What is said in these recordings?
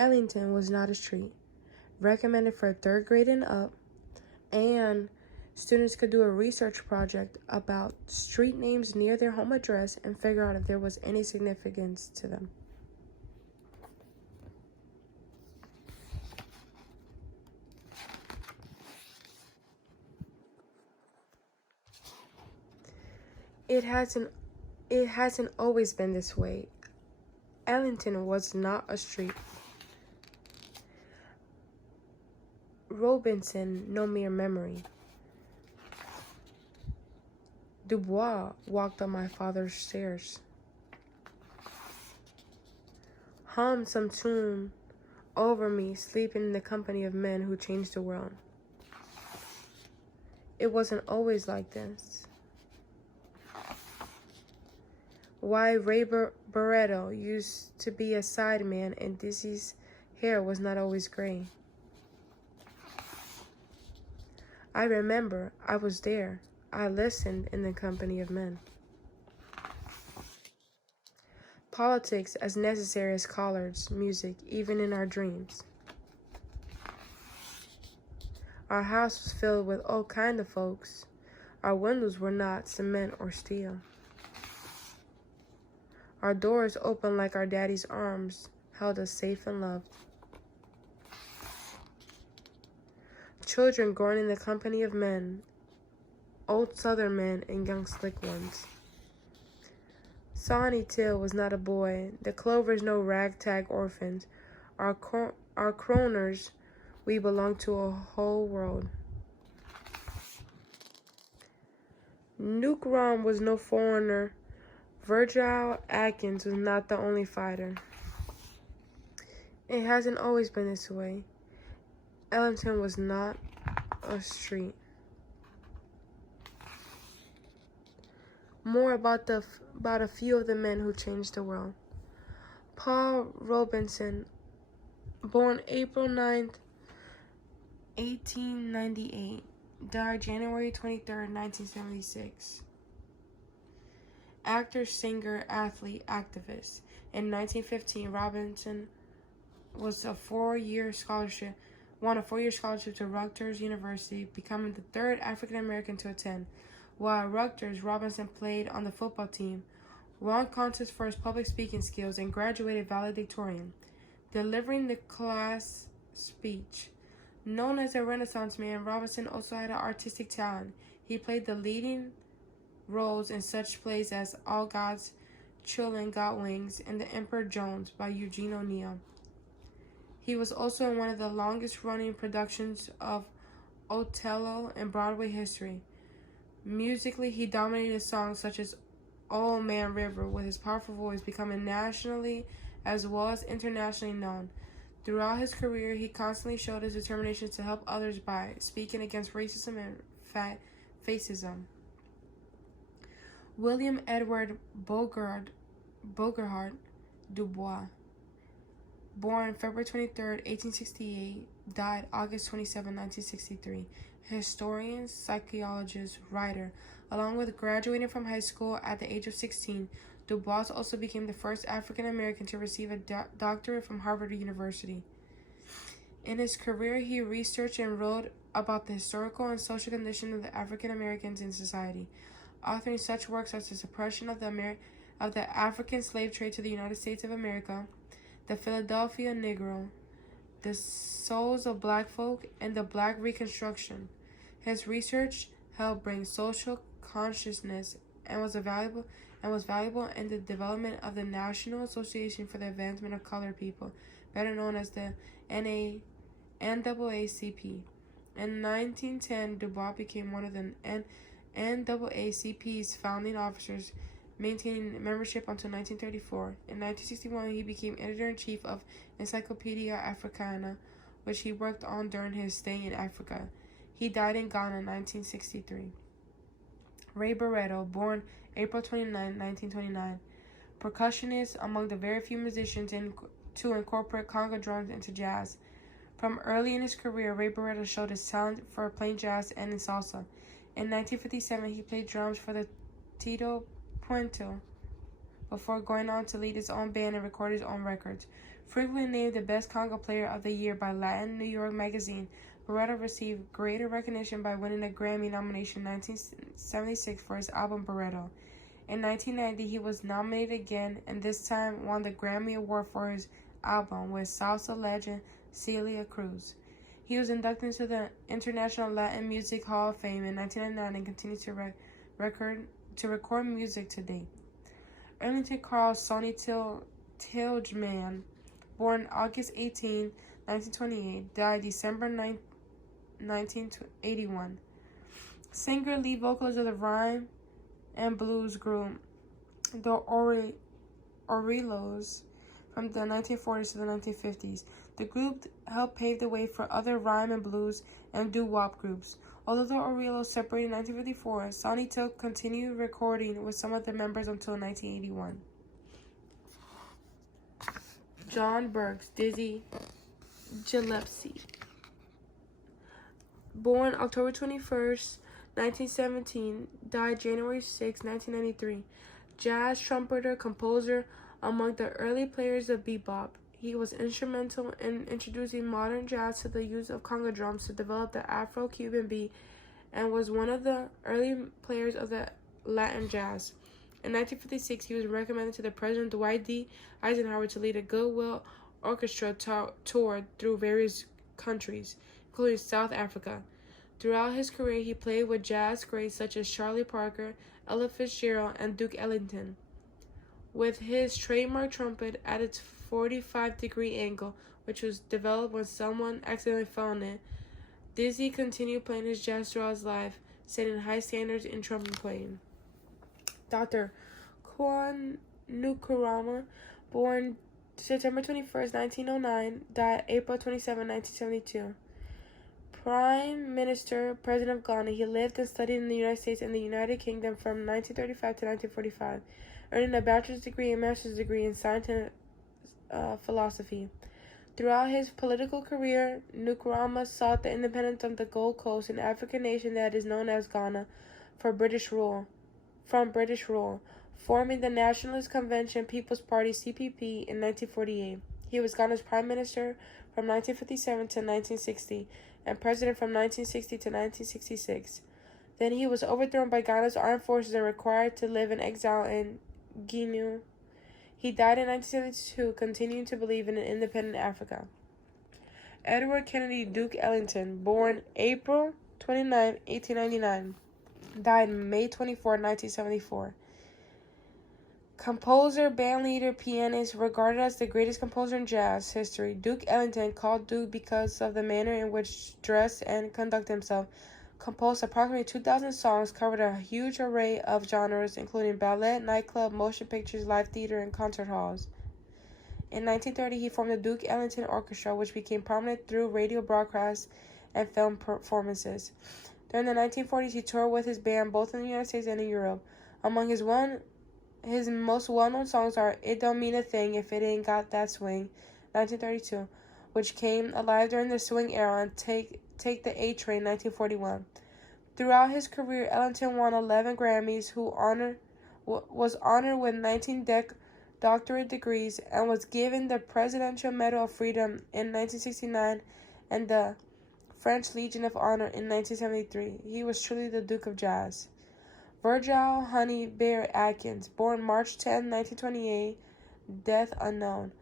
Ellington was not a street, recommended for 3rd grade and up, and students could do a research project about street names near their home address and figure out if there was any significance to them. It hasn't always been this way. Ellington was not a street. Robinson, no mere memory. Dubois walked up my father's stairs. Hummed some tune over me, sleeping in the company of men who changed the world. It wasn't always like this. Why Ray Barretto used to be a sideman and Dizzy's hair was not always gray. I remember I was there. I listened in the company of men. Politics as necessary as collards, music, even in our dreams. Our house was filled with all kind of folks. Our windows were not cement or steel. Our doors opened like our daddy's arms held us safe and loved. Children growing in the company of men, old southern men and young slick ones. Sawney Till was not a boy, the Clovers no ragtag orphans. Our Croners, we belong to a whole world. Nuke Rom was no foreigner. Virgil Atkins was not the only fighter. It hasn't always been this way. Ellington was not a street. More about a few of the men who changed the world. Paul Robinson, born April 9th, 1898, died January 23rd, 1976. Actor, singer, athlete, activist. In 1915, Robinson won a four-year scholarship to Rutgers University, becoming the 3rd African American to attend. While at Rutgers, Robinson played on the football team, won contests for his public speaking skills, and graduated valedictorian, delivering the class speech. Known as a Renaissance man, Robinson also had an artistic talent. He played the leading roles in such plays as All God's Children Got Wings and The Emperor Jones by Eugene O'Neill. He was also in one of the longest-running productions of Othello in Broadway history. Musically, he dominated songs such as Old Man River, with his powerful voice becoming nationally as well as internationally known. Throughout his career, he constantly showed his determination to help others by speaking against racism and fascism. William Edward Bogart Dubois, born February 23, 1868, died August 27, 1963. Historian, psychologist, writer. Along with graduating from high school at the age of 16, Dubois also became the first African American to receive a doctorate from Harvard University. In his career, he researched and wrote about the historical and social condition of the African Americans in society, authoring such works as The Suppression of the African Slave Trade to the United States of America, The Philadelphia Negro, The Souls of Black Folk, and The Black Reconstruction. His research helped bring social consciousness and was valuable in the development of the National Association for the Advancement of Colored People, better known as the NAACP. In 1910, Dubois became one of the NAACP's founding officers, maintaining membership until 1934. In 1961, he became editor-in-chief of Encyclopedia Africana, which he worked on during his stay in Africa. He died in Ghana in 1963. Ray Barretto, born April 29, 1929, percussionist, among the very few musicians to incorporate conga drums into jazz. From early in his career, Ray Barretto showed his talent for playing jazz and in salsa. In 1957, he played drums for the Tito Puente before going on to lead his own band and record his own records. Frequently named the best conga player of the year by Latin New York magazine, Barreto received greater recognition by winning a Grammy nomination in 1976 for his album Barreto. In 1990, he was nominated again and this time won the Grammy Award for his album with salsa legend Celia Cruz. He was inducted into the International Latin Music Hall of Fame in 1999 and continues to record music to date. Ellington Carl Sonny Tillman, born August 18, 1928, died December 9, 1981. Singer, lead vocalist of the rhyme and blues group the Orioles from the 1940s to the 1950s. The group helped pave the way for other rhyme and blues and doo-wop groups. Although the Orioles separated in 1954, Sonny Till continued recording with some of the members until 1981. John Burks, Dizzy Gillespie. Born October 21st, 1917, died January 6, 1993. Jazz trumpeter, composer, among the early players of bebop. He was instrumental in introducing modern jazz to the use of conga drums to develop the Afro-Cuban beat and was one of the early players of the Latin jazz. In 1956, he was recommended to the President Dwight D. Eisenhower to lead a Goodwill Orchestra tour through various countries, including South Africa. Throughout his career, he played with jazz greats such as Charlie Parker, Ella Fitzgerald, and Duke Ellington. With his trademark trumpet at its 45-degree angle, which was developed when someone accidentally found it, Dizzy continued playing his jazz throughout his life, setting high standards in trumpet playing. Dr. Kwame Nkrumah, born September 21st, 1909, died April 27, 1972. Prime Minister, President of Ghana, he lived and studied in the United States and the United Kingdom from 1935 to 1945, earning a bachelor's degree and master's degree in science and philosophy. Throughout his political career, Nkrumah sought the independence of the Gold Coast, an African nation that is known as Ghana, from British rule, forming the Nationalist Convention People's Party (CPP) in 1948. He was Ghana's prime minister from 1957 to 1960 and president from 1960 to 1966. Then he was overthrown by Ghana's armed forces and required to live in exile in Guinea. He died in 1972, continuing to believe in an independent Africa. Edward Kennedy Duke Ellington, born April 29, 1899, died May 24, 1974. Composer, bandleader, pianist, regarded as the greatest composer in jazz history, Duke Ellington, called Duke because of the manner in which dress and conduct himself, composed approximately 2,000 songs, covered a huge array of genres, including ballet, nightclub, motion pictures, live theater, and concert halls. In 1930, he formed the Duke Ellington Orchestra, which became prominent through radio broadcasts and film performances. During the 1940s, he toured with his band both in the United States and in Europe. Among his most well-known songs are It Don't Mean a Thing If It Ain't Got That Swing, 1932, which came alive during the swing era, and Take the A Train, 1941. Throughout his career, Ellington won 11 Grammys, was honored with 19 doctorate degrees, and was given the Presidential Medal of Freedom in 1969 and the French Legion of Honor in 1973. He was truly the Duke of Jazz. Virgil Honey Bear Atkins, born March 10, 1928, death unknown.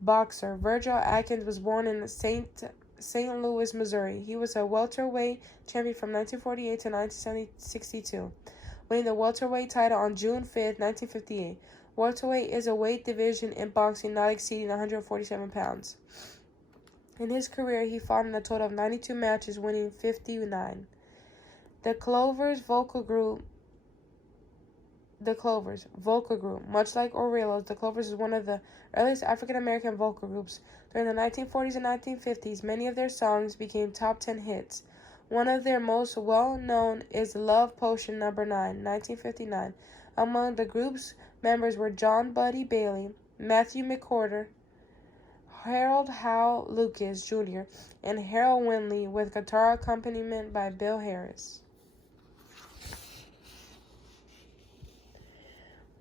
Boxer. Virgil Atkins was born in St. Louis, Missouri. He was a welterweight champion from 1948 to 1962, winning the welterweight title on June 5, 1958. Welterweight is a weight division in boxing not exceeding 147 pounds. In his career, he fought in a total of 92 matches, winning 59. The Clovers vocal group, much like Orioles, the Clovers is one of the earliest African-American vocal groups. During the 1940s and 1950s, many of their songs became top 10 hits. One of their most well-known is Love Potion No. 9, 1959. Among the group's members were John Buddy Bailey, Matthew McCorder, Harold Howe Lucas, Jr., and Harold Winley, with guitar accompaniment by Bill Harris.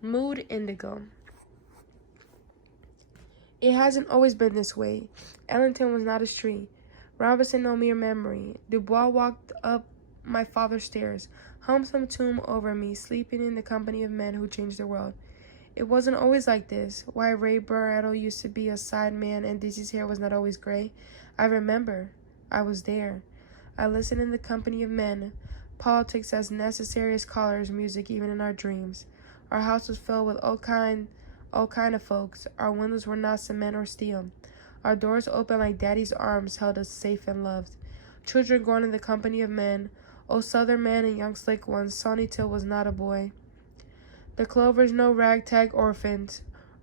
Mood Indigo. It hasn't always been this way. Ellington was not a street. Robinson no mere memory. Dubois walked up my father's stairs, hummed some tune over me, sleeping in the company of men who changed the world. It wasn't always like this. Why Ray Barretto used to be a side man and Dizzy's hair was not always gray. I remember. I was there. I listened in the company of men. Politics as necessary as colors, music even in our dreams. Our house was filled with all kind of folks. Our windows were not cement or steel. Our doors opened like Daddy's arms held us safe and loved. Children grown in the company of men. Oh, southern men and young slick ones. Sonny Till was not a boy. The Clovers no ragtag orphans.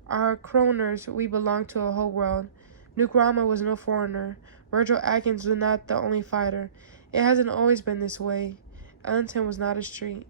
Our Croners, we belonged to a whole world. Nuke Rama was no foreigner. Virgil Atkins was not the only fighter. It hasn't always been this way. Ellington was not a street.